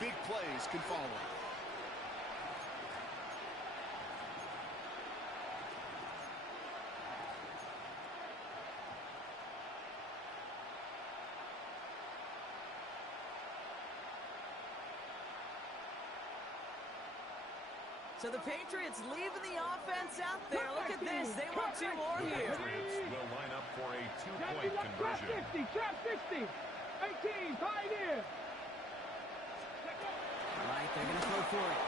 big plays can follow. So the Patriots leaving the offense out there. Look at this. They want 2 more here. Patriots will line up for a 2-point conversion. Trap 60. 18. Pioneer. All right, they're going to throw for it.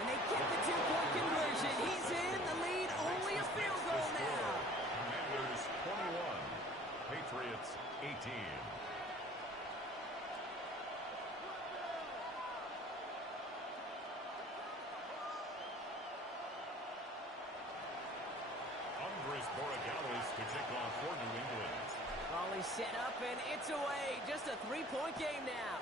And they get the 2-point conversion. He's in the lead. Only a field goal now. Commanders 21. Patriots 18. To kick off for New England. Ball set up and it's away. Just a 3-point game now.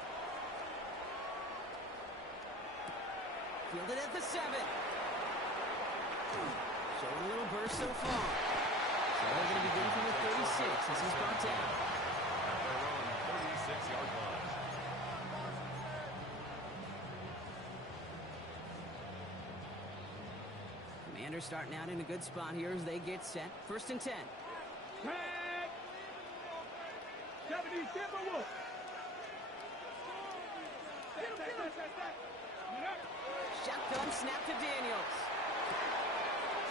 Fielded at the 7. Showing a little burst so far. So they're going to begin from the 36 as he's brought down. At their own 36-yard line. Commanders starting out in a good spot here as they get set. 1st and 10. Tag. 70 Timberwolves. Shotgun snap to Daniels.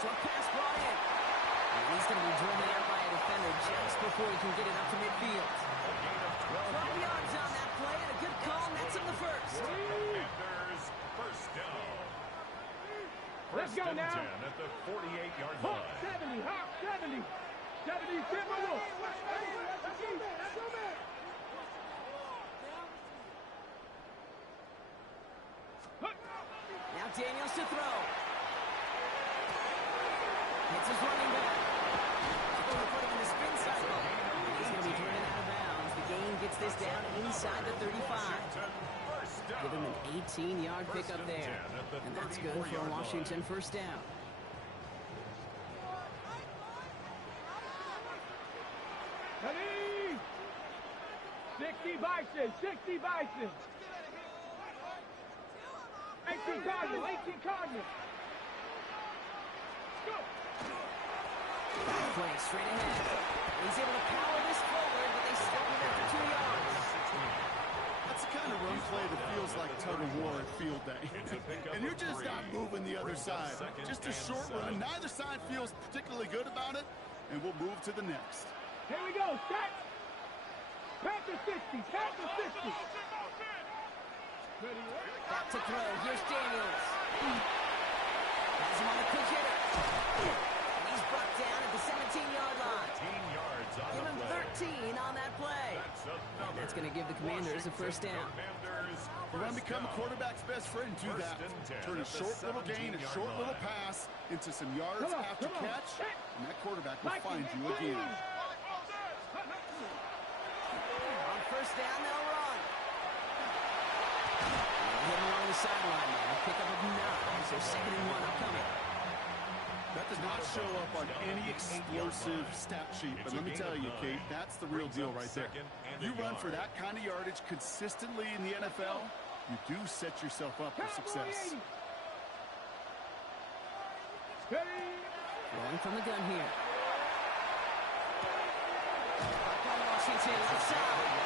Short pass brought in. And he's going to be driven out by a defender just before he can get it up to midfield. A gain of 12 yards on that play and a good call. Nets him the first. Commanders first down. Let's go now. 10 at the 48-yard Hawk line. 70. Hawk 70. 70 Timberwolves. Now Daniels to throw. Hits his running back. Going to put him in the spin cycle. He's going to be turning out of bounds. The gain gets this down inside the 35. Give him an 18-yard pickup there. And that's good for a Washington first down. Ready? 60 Bison. 60 Bison. 18 Cardinals. 18 Cardinals. Go. Play straight ahead. He's able to power this forward, but they stop him after 2 yards. That's the kind of run play that feels like tug of war at field day. And you're just not moving the other side. Just a short run. Neither side feels particularly good about it, and we'll move to the next. Here we go. Set. Panther 60. Panther 60. Back to throw. Here's Daniels. Has him on a quick hitter. And he's brought down at the 17-yard line. 13 yards on Give the him play. 13 on that play. And that's going to give the Commanders a first down. You want to become a quarterback's best friend, do that. Turn a short little gain, a short little pass into some yards after catch, and that quarterback will find you again. On first down, they'll run. Hit along the sideline now. Pick up of 9, so 2nd and 1 upcoming. That does not show up on any explosive stat sheet, but let me tell you, Kate, that's the real deal right there. You run for that kind of yardage consistently in the NFL, you do set yourself up for success. Rolling from the gun here. Back on Washington, outside.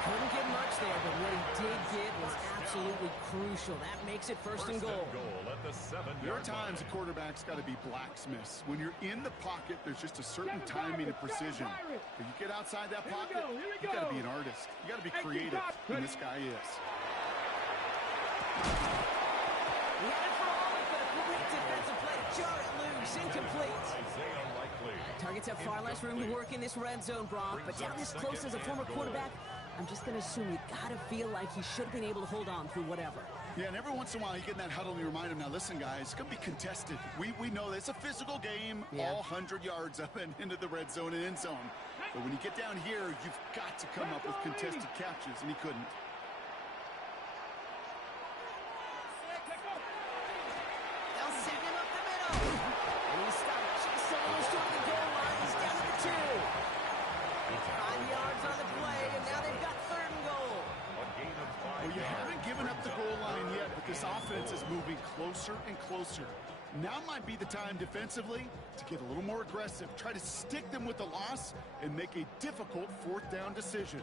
Couldn't get much there, but what he did get was absolutely crucial. That makes it first and goal. At the 7-yard There are times a quarterback's got to be blacksmiths. When you're in the pocket, there's just a certain timing and precision. But you get outside that pocket, you got to be an artist. You got to be creative, and this guy is. He had it for all, but a great defensive play to jar it loose, incomplete. Targets have far less room to work in this red zone, Brock, but down this close as a former quarterback, I'm just going to assume you got to feel like he should have been able to hold on through whatever. Yeah, and every once in a while you get in that huddle and you remind him, now listen, guys, it's going to be contested. We know that it's a physical game, all 100 yards up and into the red zone and end zone. But when you get down here, you've got to come up with contested catches, and he couldn't. They'll send him up the middle. And he's stopped just a little short of the goal line. He's down to the 2. 5 yards on the play, and now they've got 3rd and goal. A gain of 5 Well, you haven't given up the goal line yet, but this offense is moving closer and closer. Now might be the time defensively to get a little more aggressive, try to stick them with the loss, and make a difficult fourth down decision.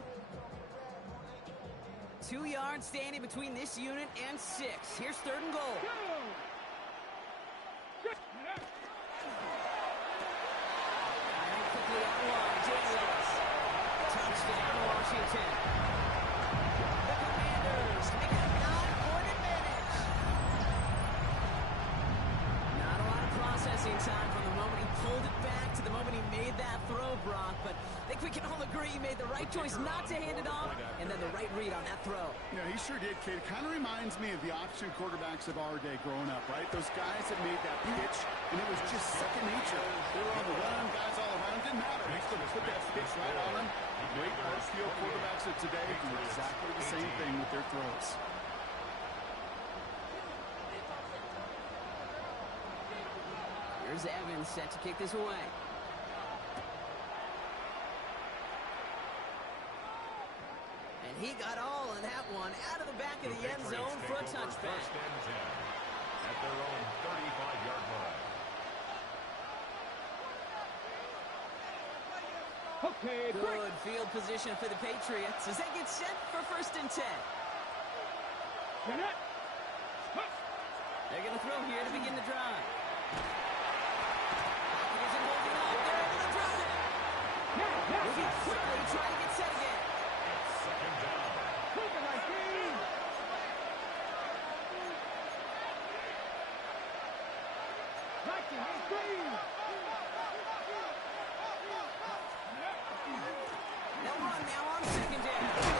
2 yards standing between this unit and 6. Here's 3rd and goal. Quickly out wide, Daniels. Touchdown, Washington. The Commanders make it a 9-point advantage. Not a lot of processing time from the moment he pulled it back to the moment he made that throw, Brock, but I think we can all agree he made the right choice not to hand it off, and then the right read on that throw. Yeah, he sure did, kid. It kind of reminds me of the option quarterbacks of our day growing up, right? Those guys that made that pitch, and it was just second nature. They were on the run, guys all around. Didn't matter. He still put that pitch right on them. The great RPO quarterbacks of today do exactly the same thing with their throws. Here's Evans set to kick this away. And he got all in that one out of the back of the end zone for a touchback. At their own 35-yard line. Okay, Good field position for the Patriots as they get set for 1st and 10. They're going to throw here to begin the drive. He isn't holding on. They're able to drop it. Moving quickly, trying to get set again. Second down. They'll run now on 2nd down. What a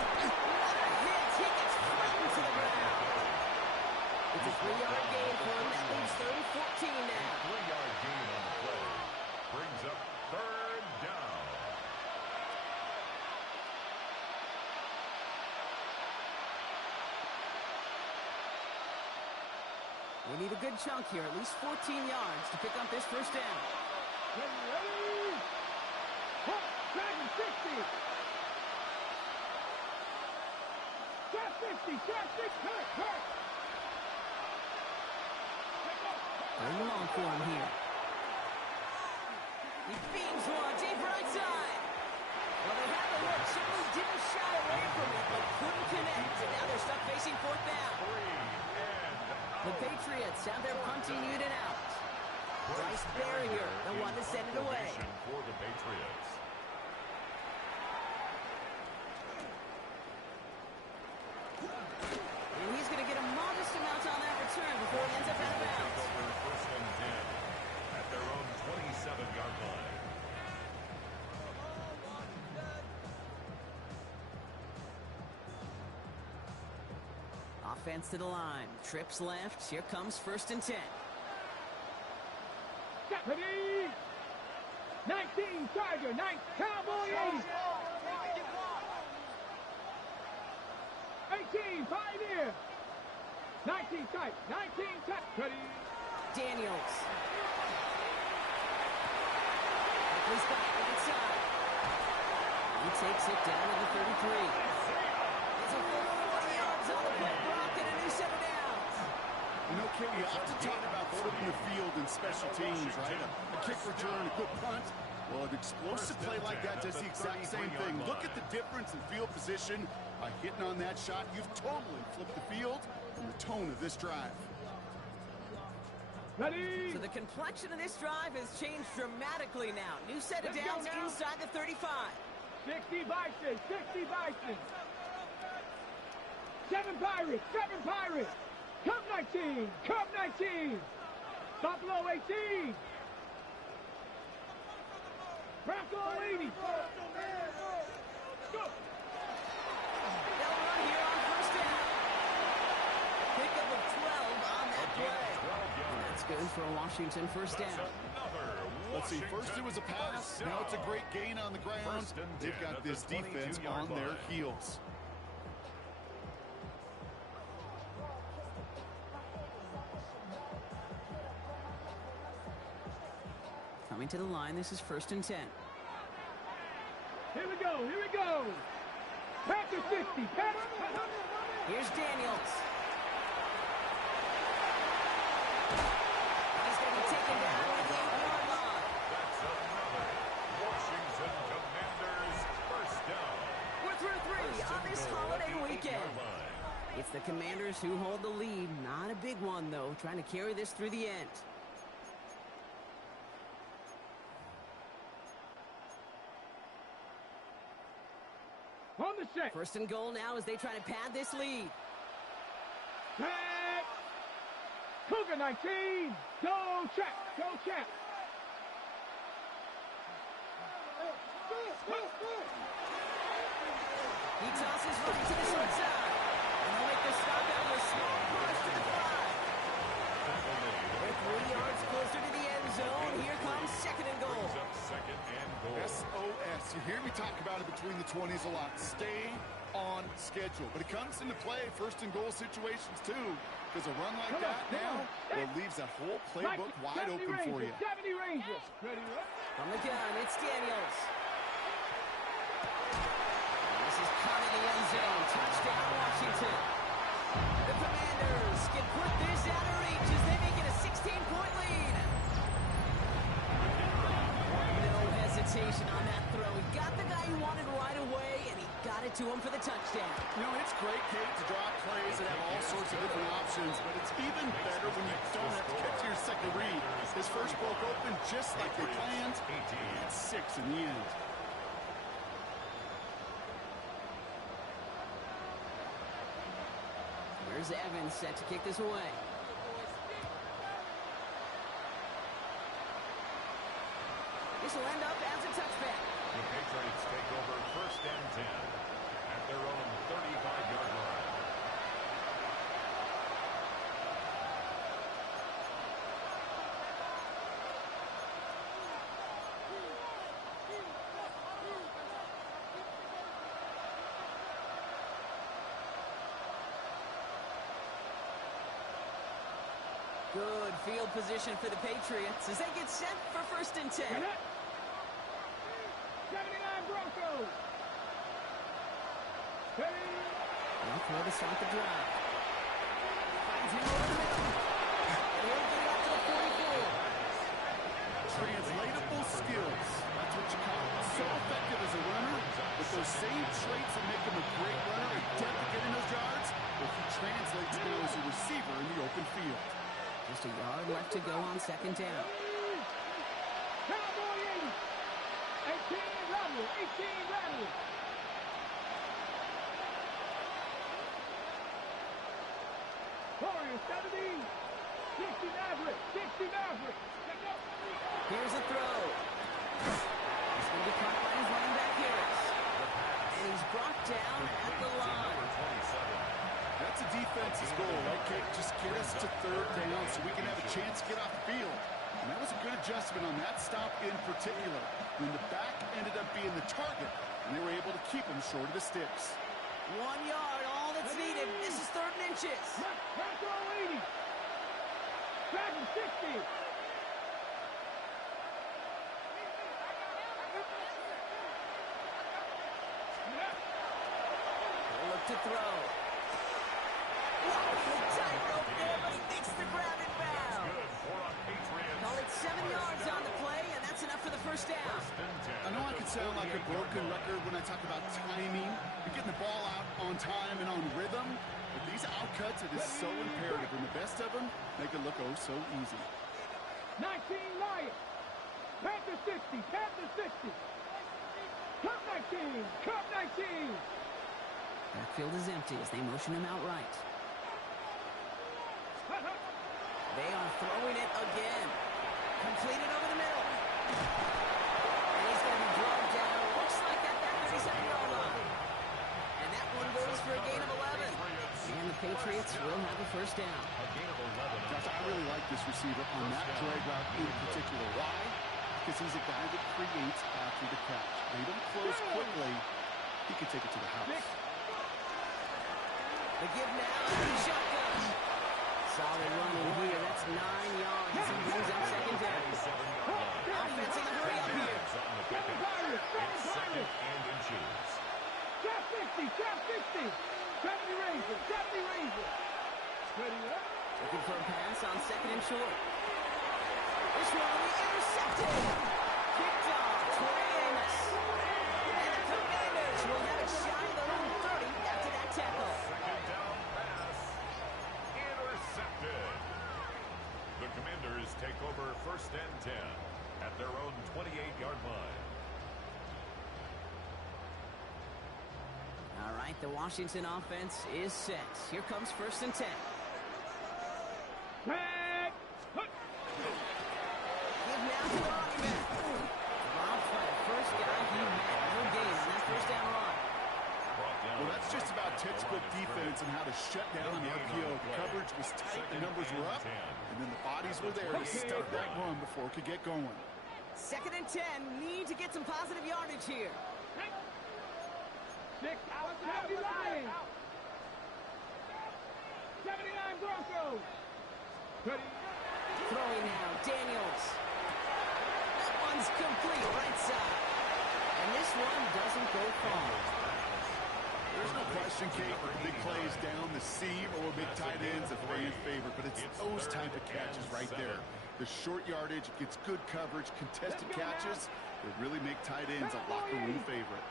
hit. He gets flattened to the ground. It's a 3-yard gain for him. That leaves 3rd and 14 now. 3-yard gain on the play. Brings up 3rd down. We need a good chunk here, at least 14 yards to pick up this 1st down. Ready? Dragon 60. Shot 50. Shot 60. Hurt. Going long for him here. He beams one, deep right side. Well, they had the look. Certainly didn't shy away from it, but couldn't connect. And now they're stuck facing 4th down. The Patriots have their punting unit out. Bryce Barringer, the one to send it away. For the Patriots. And he's going to get a modest amount on that return before he ends up out of bounds. 1st and 10 at their own 27-yard line. Offense to the line. Trips left. Here comes 1st and 10. Ready? 19 Tiger, 9 Cowboy 80. 18 Pioneer. 19 tight, 19 tight. Ready? Daniels. He's got it right side. He takes it down to the 33. It's a full 40 yards on the play block and a new set of downs. You know, Kid, you often talk about flipping the field in special teams, right? A kick return, a good punt. Well, an explosive play like that does the exact same thing. Look at the difference in field position. By hitting on that shot, you've totally flipped the field and the tone of this drive. Ready? So the complexion of this drive has changed dramatically now. New set of downs inside the 35. 60 Bison, 60 Bison. 7 Pirates, 7 Pirates. Cub 19, Cub 19. Buffalo 18. Bronco 80. Go. They'll run here on 1st down. Pickup of 12 on that play. That's good for a Washington 1st down. Let's see, first it was a pass, now it's a great gain on the ground. They've got this defense on their heels. Coming to the line, this is 1st and 10. Here we go, here we go. Pack to 60, pack. Here's Daniels. He's going to be taken down at the 8-yard line. That's another Washington Commanders first down. We're through 3 on this holiday weekend. It's the Commanders who hold the lead. Not a big one, though. Trying to carry this through the end. On the set. First and goal now as they try to pad this lead. Back. Cougar 19. Go check. Go check. He tosses right to the short side. And he'll make the stop out of a small push to the 5. They're 3 yards closer to the end zone. Here comes second and goal. Brings up second and goal. SOS. You hear me talk about it between the 20s a lot. Stay on schedule. But it comes into play first and goal situations too. Because a run like that now, well, leaves that whole playbook wide open for you. 70 Rangers. Ready to run? From the gun, it's Daniels. This is caught in the end zone. Touchdown, Washington. The Commanders can put this out of reach as they make it a 16-point lead. No hesitation on that throw. He got the guy he wanted right away, and he got it to him for the touchdown. You know, it's great, Kate, to draw plays that have all sorts of different options, but it's even better when you don't have to get to your second read. His first broke open just like they planned. It's 6 in the end. Here's Evans set to kick this away. This will end up as a touchback. The Patriots take over first and 10 at their own 35-yard line. Good field position for the Patriots as they get set for first and 10. 79 Broncos. Ready. They'll throw to start the drive. Finds him over the middle. And he'll get it up to the 44. Translatable skills. That's what you call it. So effective as a runner, but those same traits that make him a great runner, adept at getting those yards, if he translates now as a receiver in the open field. Just a yard left to go on second down. Cowboy 80. 18 level. 18 level. Warriors 70. 60 Maverick. 60 Maverick. Here's a throw. He's going to be caught by his running back Harris. And he's brought down at the line. That's a defense's goal, right, Kate? Just get us to third down so we can have a chance to get off the field. And that was a good adjustment on that stop in particular, when the back ended up being the target, and they were able to keep him short of the sticks. 1 yard, all that's needed. This is third and inches. Metro 80. Dragon 60. They'll look to throw. Tightrope there, but he makes the grab and bound. Call it 7 yards on the play, and that's enough for the first down. I know I can sound like a broken record when I talk about timing and getting the ball out on time and on rhythm, but these outcuts, it is so imperative, and the best of them make it look oh so easy. 19 Lions. Panther 60. Panther 60. Cup 19. Cup 19. Backfield is empty as they motion him out right. They are throwing it again. Completed over the middle. And he's going to be dragged down. Looks like at that 37-yard line. And that one goes for a gain of 11. And the Patriots will have a first down. A gain of 11. Josh, I really like this receiver on that drag route in particular. Why? Because he's a guy that creates after the catch. They don't close quickly. He can take it to the house. The give now, shotgun. Solid running here. That's 9 yards. He brings up second down. Offense in the hurry up here. It's second and inches. Cap 60. Cap 60. 70 Razor. 70 Razor. Ready up. Looking for a pass on second and short. This one will be intercepted. Picked off. Trey Amos. And the Commanders will have it shy of their own 30 after that tackle. Second down pass. Intercepted. The Commanders take over first and 10 at their own 28-yard line. All right, the Washington offense is set. Here comes first and 10. Tag. Give now to the running back. Dropped by the first guy he had. No gain on that first down run. Well, that's just about textbook defense and how to shut down an RPO. The coverage was tight, the numbers were up, and then the bodies were there to stop that run before it could get going. Second and 10. Need to get some positive yardage here. 6 out. 70 Lions. 79 Broncos. Ready. Throwing now. Daniels. That one's complete. Right side. And this one doesn't go far. There's no question, Kate, with the big plays down the seam or big tight ends, a fan favorite, but it's those type of catches right there. The short yardage gets good coverage, contested catches that really make tight ends a locker room favorite.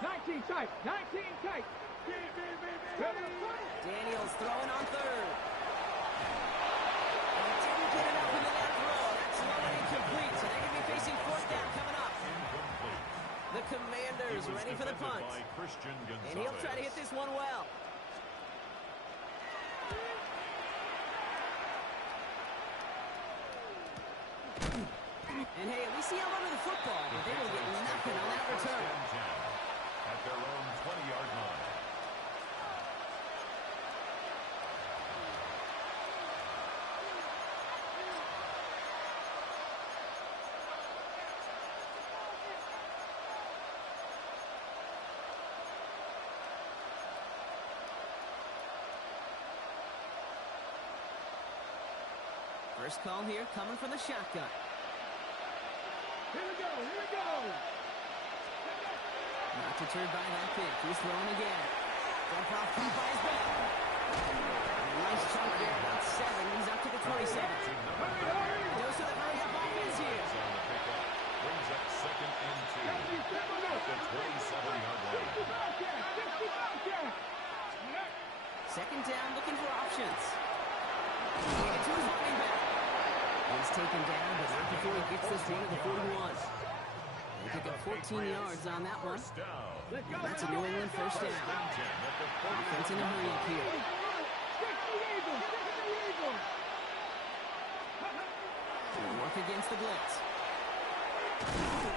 19 tight. 19 tight. Daniels throwing on third. And didn't get enough into that throw. That's low and incomplete. So they're going to be facing fourth down coming up. The Commanders ready for the punt. And he'll try to hit this one well. And hey, at least he held onto the football, but they will get nothing on that return. At their own 20-yard line. First call here coming from the shotgun. Here we go. Here we go. Not deterred by that pick. He's throwing again. Dump off deep by his back. Nice chunk there, about 7. He's up to the 27. Goes to the hurry-up offense here. Brings up second and 2 at the 27-yard line. Second down, looking for options. It's to his running back. He's taken down, but not before he gets this one at the 41. They pick up 14 yards on that one. That's a New England first down. Offense in a hurry up here. Work against the blitz.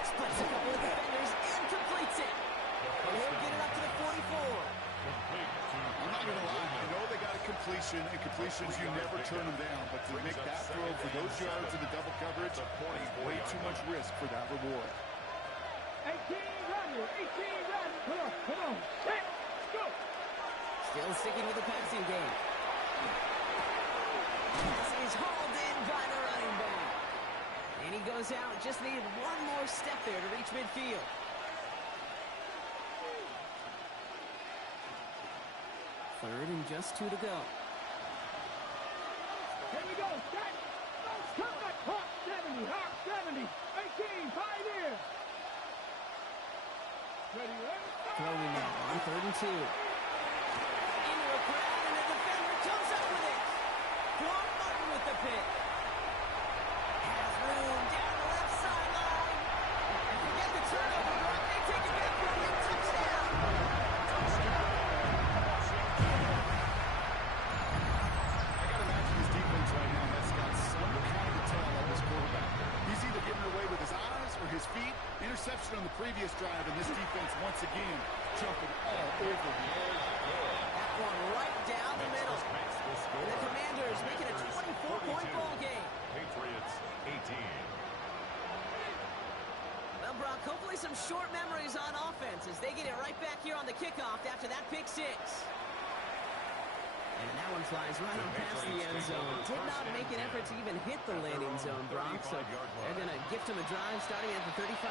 Splits a couple of defenders and completes it. And he'll get it up to the 44. I'm not going to lie. I know they got a completion, and completions, you never turn them down. But to make that throw for those yards in the double coverage, way too much risk for that reward. 18 runner. 18 runner. Come on. Let's go. Still sticking with the passing game. This is hauled in by the running back. And he goes out. Just needed one more step there to reach midfield. Third and just 2 to go. Here we go. Set. Come back. Hawk 70. Hawk 70. 18. 5 here. Ready, ready. Throwing now on 3rd and 2. Into a crowd, and the defender comes up with it. Quan Martin with the pick. Has room down the left sideline. And forget the turnover. Brock, they take it back for a big touchdown. I got to imagine his defense right now has got some kind of tell on this quarterback. He's either getting away with his eyes or his feet. Interception on the previous drive, and this defense once again jumping all over the edge. That one right down the middle. And the Commanders making a 24-point ball game. Patriots 18. Well, Brock, hopefully some short memories on offense as they get it right back here on the kickoff after that pick 6. And that one flies right on past the end zone. Did not make an effort to even hit the landing zone, Brock. So they're going to gift him a drive starting at the 35.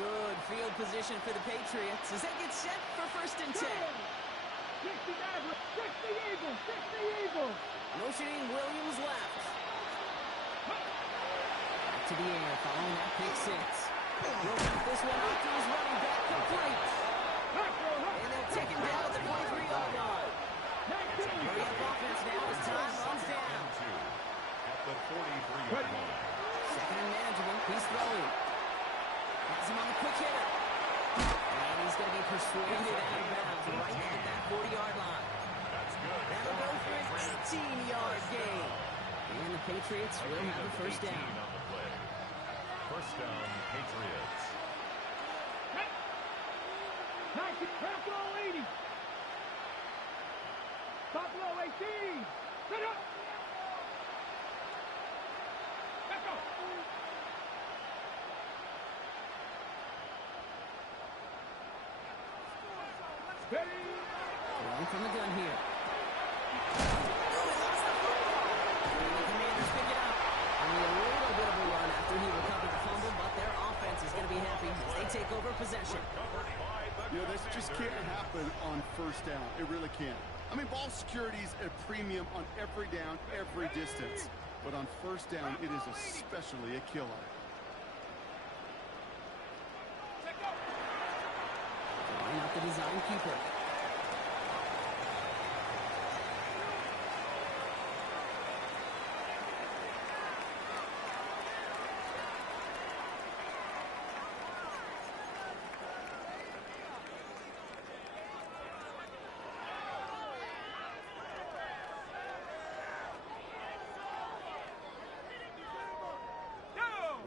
Good field position for the Patriots as they get set for 1st and 10. 60 Mavericks, 60 Eagles, 60 Eagles. Motioning Williams left. Back to the air following that pick six. He'll keep this one out to his running back complete. And they'll take him down at the 43-yard line. Hurry up offense now as time runs down. At the 43-yard line. Second and manageable. He's throwing. Has him on the quick hitter. And he's going to be persuaded out of bounds right at that 40-yard line. That's good. That'll go for an 18-yard gain. And the Patriots will have the first down. On the play. First down, Patriots. Buffalo 80. Buffalo 18. Set up. Let's go. Ready. Throwing from the gun here. And the Commanders pick it up. Only a little bit of a run after he recovered the fumble, but their offense is going to be happy as they take over possession. This just can't happen on 1st down. It really can't. I mean, ball security's a premium on every down, every distance. But on 1st down, it is especially a killer. Drawing up the design keeper.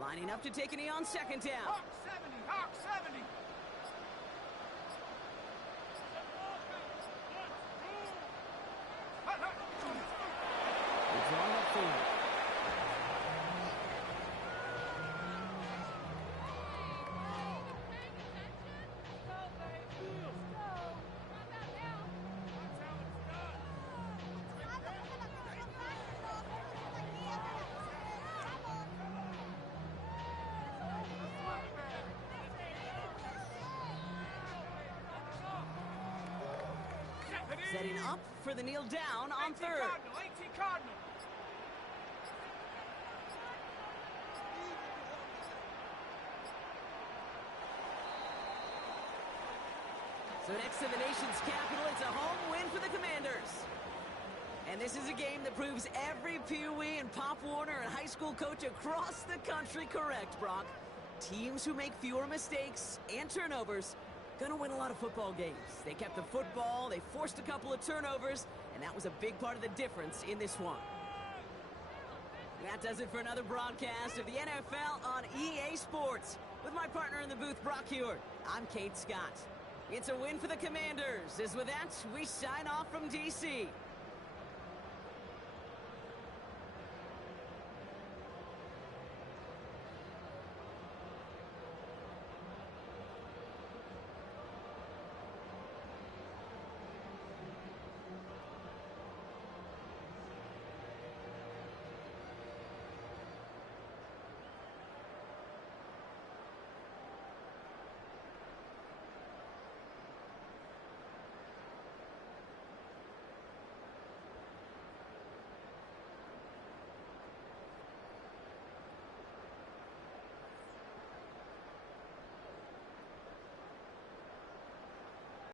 Lining up to take a knee on 2nd down. Hawk 70. Hawk 70. They're drawing up forward. Setting up for the kneel down on 3rd. Cardinal, 18 Cardinal. So next to the nation's capital, it's a home win for the Commanders. And this is a game that proves every Pee Wee and Pop Warner and high school coach across the country correct, Brock. Teams who make fewer mistakes and turnovers gonna win a lot of football games. They kept the football, they forced a couple of turnovers, and that was a big part of the difference in this one. That does it for another broadcast of the NFL on EA Sports. With my partner in the booth, Brock Heward, I'm Kate Scott. It's a win for the Commanders. As with that, we sign off from D.C.